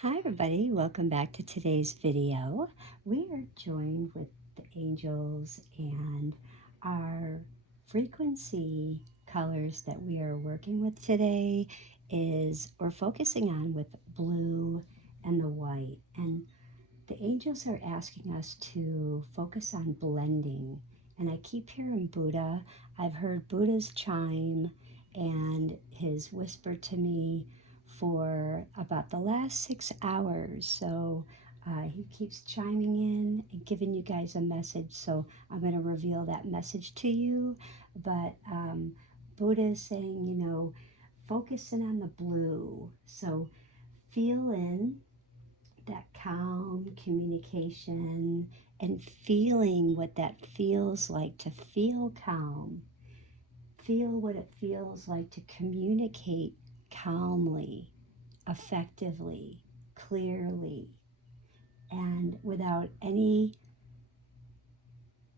Hi everybody, welcome back to today's video. We are joined with the angels, and our frequency colors that we are working with today is we're focusing on with blue and the white. And the angels are asking us to focus on blending. And I keep hearing Buddha. I've heard Buddha's chime and his whisper to me for about the last 6 hours. So he keeps chiming in and giving you guys a message. So I'm going to reveal that message to you. But Buddha is saying, focusing on the blue. So feel in that calm communication and feeling what that feels like to feel calm. Feel what it feels like to communicate calmly, effectively, clearly, and without any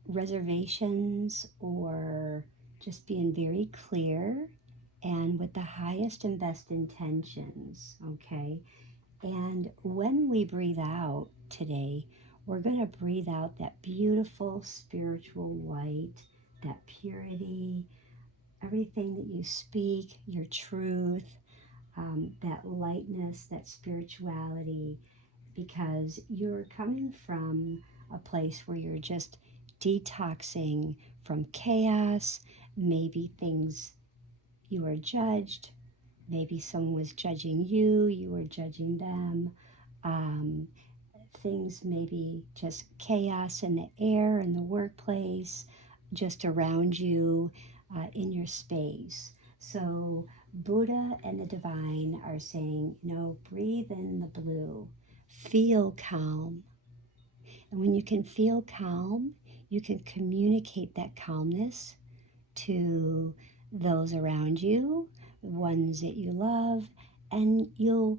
reservations, or just being very clear and with the highest and best intentions, okay? And when we breathe out today, we're going to breathe out that beautiful spiritual light, that purity, everything that you speak, your truth, that lightness, that spirituality, because you're coming from a place where you're just detoxing from chaos, maybe things you were judged, maybe someone was judging you, you were judging them. Um, Things maybe just chaos in the air, in the workplace, just around you, in your space. So, Buddha and the divine are saying, breathe in the blue, feel calm. And when you can feel calm, you can communicate that calmness to those around you, the ones that you love, and you'll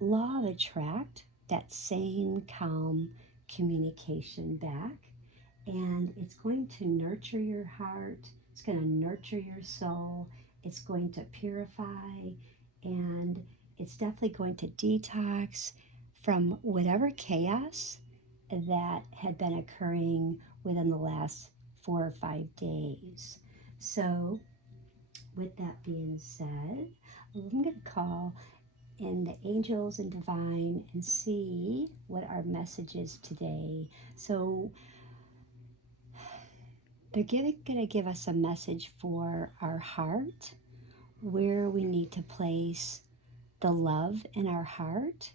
law of attract that same calm communication back. And it's going to nurture your heart, it's going to nurture your soul, it's going to purify, and it's definitely going to detox from whatever chaos that had been occurring within the last 4 or 5 days. So, with that being said, I'm going to call in the angels and divine and see what our message is today. So, they're going to give us a message for our heart, where we need to place the love in our heart,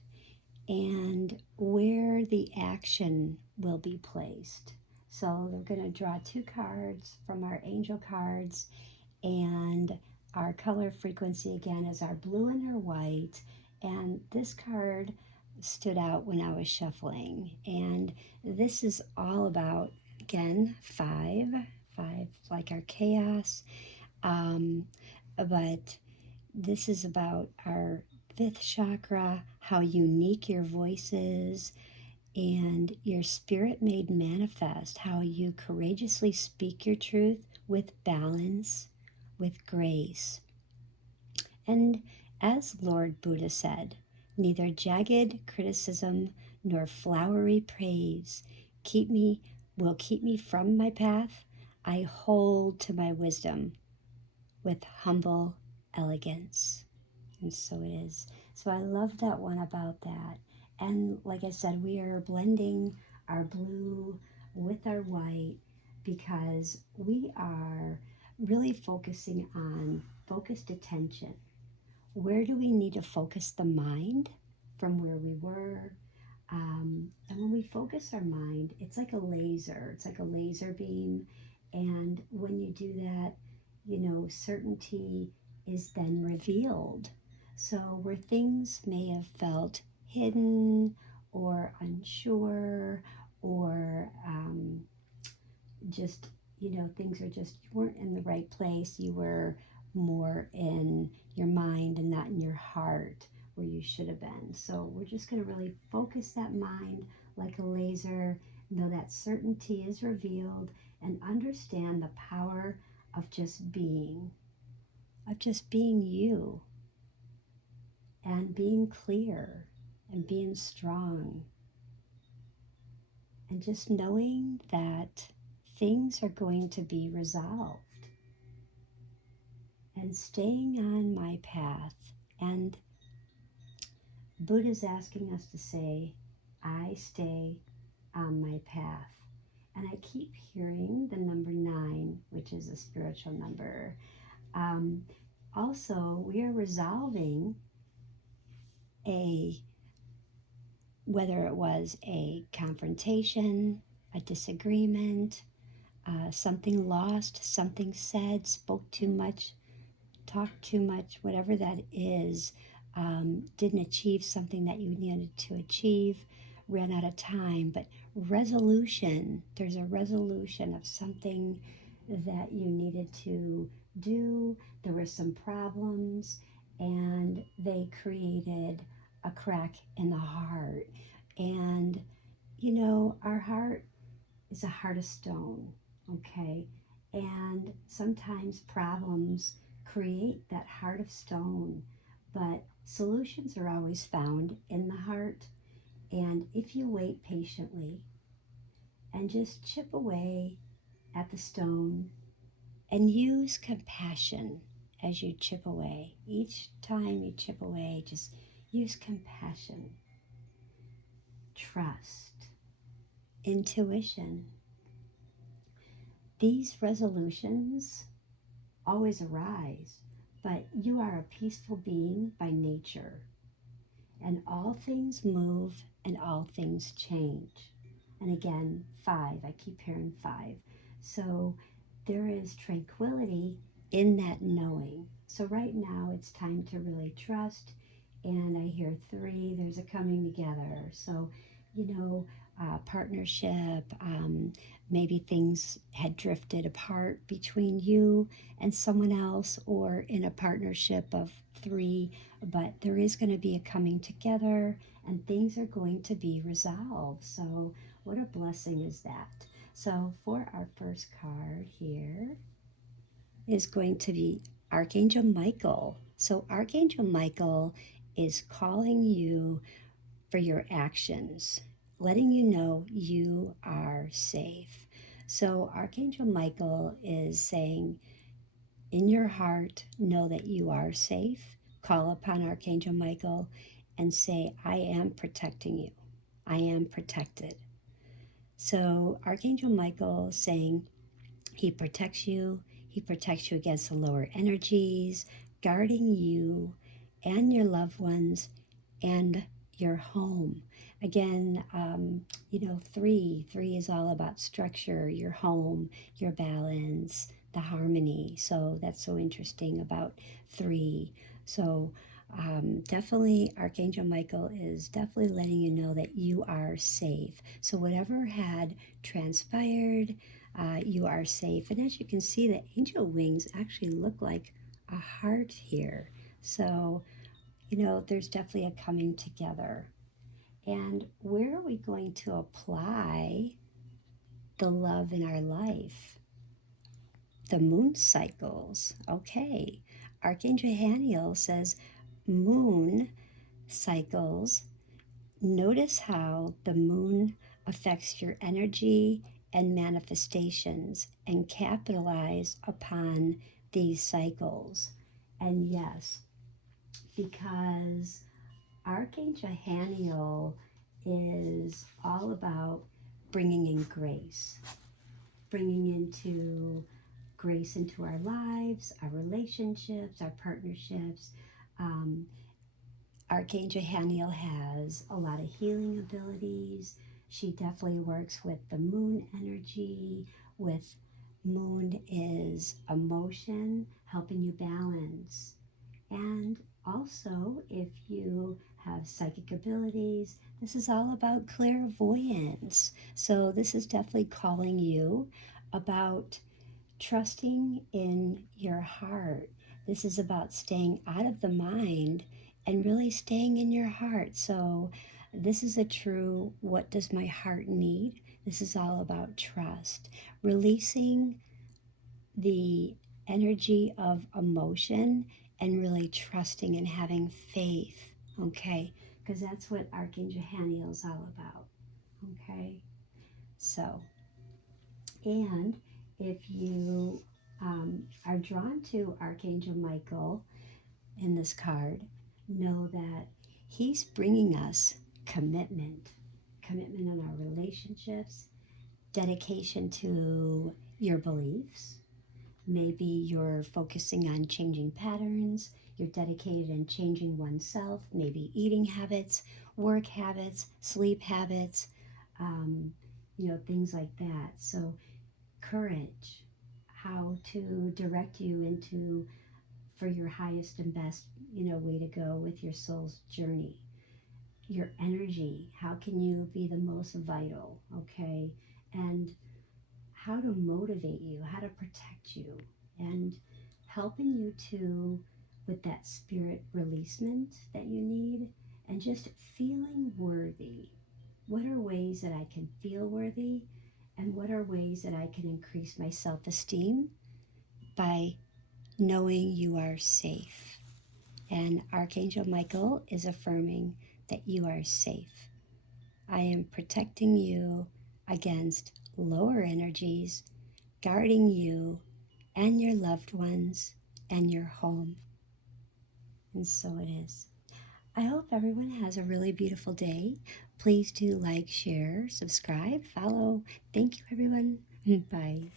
and where the action will be placed. So they're going to draw 2 cards from our angel cards, and our color frequency again is our blue and our white. And this card stood out when I was shuffling, and this is all about, again, five like our chaos, um, but this is about our fifth chakra, how unique your voice is, and your spirit made manifest, how you courageously speak your truth with balance, with grace. And as Lord Buddha said, neither jagged criticism nor flowery praise will keep me from my path. I hold to my wisdom with humble elegance. And so it is. So I love that one about that. And like I said, we are blending our blue with our white because we are really focusing on focused attention. Where do we need to focus the mind from where we were? And when we focus our mind, it's like a laser. It's like a laser beam. And when you do that, certainty is then revealed. So where things may have felt hidden or unsure, or just, things are just, you weren't in the right place. You were more in your mind and not in your heart where you should have been. So we're just going to really focus that mind like a laser, know that certainty is revealed, and understand the power of just being, you and being clear and being strong, and just knowing that things are going to be resolved, and staying on my path. And Buddha's asking us to say, I stay on my path. And I keep hearing the number 9, which is a spiritual number. Also, we are resolving whether it was a confrontation, a disagreement, something lost, something said, spoke too much, talked too much, whatever that is, didn't achieve something that you needed to achieve, ran out of time. But resolution, there's a resolution of something that you needed to do. There were some problems, and they created a crack in the heart. And, our heart is a heart of stone, okay? And sometimes problems create that heart of stone, but solutions are always found in the heart. And if you wait patiently and just chip away at the stone and use compassion as you chip away, each time you chip away, just use compassion, trust, intuition. These resolutions always arise, but you are a peaceful being by nature, and all things move and all things change. And again, 5, I keep hearing 5. So there is tranquility in that knowing. So right now it's time to really trust. And I hear 3, there's a coming together. So, partnership, maybe things had drifted apart between you and someone else, or in a partnership of 3, but there is going to be a coming together and things are going to be resolved. So, what a blessing is that? So, for our first card here is going to be Archangel Michael. So, Archangel Michael is calling you for your actions, letting you know you are safe. So, Archangel Michael is saying, in your heart, know that you are safe. Call upon Archangel Michael and say, I am protecting you. I am protected. So, Archangel Michael is saying, he protects you. He protects you against the lower energies, guarding you and your loved ones and your home. Again, 3 is all about structure, your home, your balance, the harmony. So that's so interesting about 3. So definitely Archangel Michael is definitely letting you know that you are safe. So whatever had transpired, you are safe. And as you can see, the angel wings actually look like a heart here. So there's definitely a coming together. And where are we going to apply the love in our life? The moon cycles. Okay. Archangel Haniel says, moon cycles. Notice how the moon affects your energy and manifestations, and capitalize upon these cycles. And yes, because Archangel Haniel is all about bringing in grace, bringing into grace into our lives, our relationships, our partnerships. Um, Archangel Haniel has a lot of healing abilities. She definitely works with the moon energy, with moon is emotion, helping you balance. And also, if you have psychic abilities, this is all about clairvoyance. So, this is definitely calling you about trusting in your heart. This is about staying out of the mind and really staying in your heart. So, this is a true what does my heart need? This is all about trust, releasing the energy of emotion and really trusting and having faith. Okay, because that's what Archangel Haniel is all about. Okay? So, and if you are drawn to Archangel Michael in this card, know that he's bringing us commitment in our relationships, dedication to your beliefs. Maybe you're focusing on changing patterns, you're dedicated in changing oneself, maybe eating habits, work habits, sleep habits, um, things like that. So, courage, how to direct you into for your highest and best, way to go with your soul's journey. Your energy, how can you be the most vital, okay? And how to motivate you, how to protect you, and helping you to with that spirit releasement that you need, and just feeling worthy. What are ways that I can feel worthy, and what are ways that I can increase my self-esteem by knowing you are safe? And Archangel Michael is affirming that you are safe. I am protecting you against lower energies, guarding you and your loved ones and your home. And so it is. I hope everyone has a really beautiful day. Please do like, share, subscribe, follow. Thank you, everyone. Bye.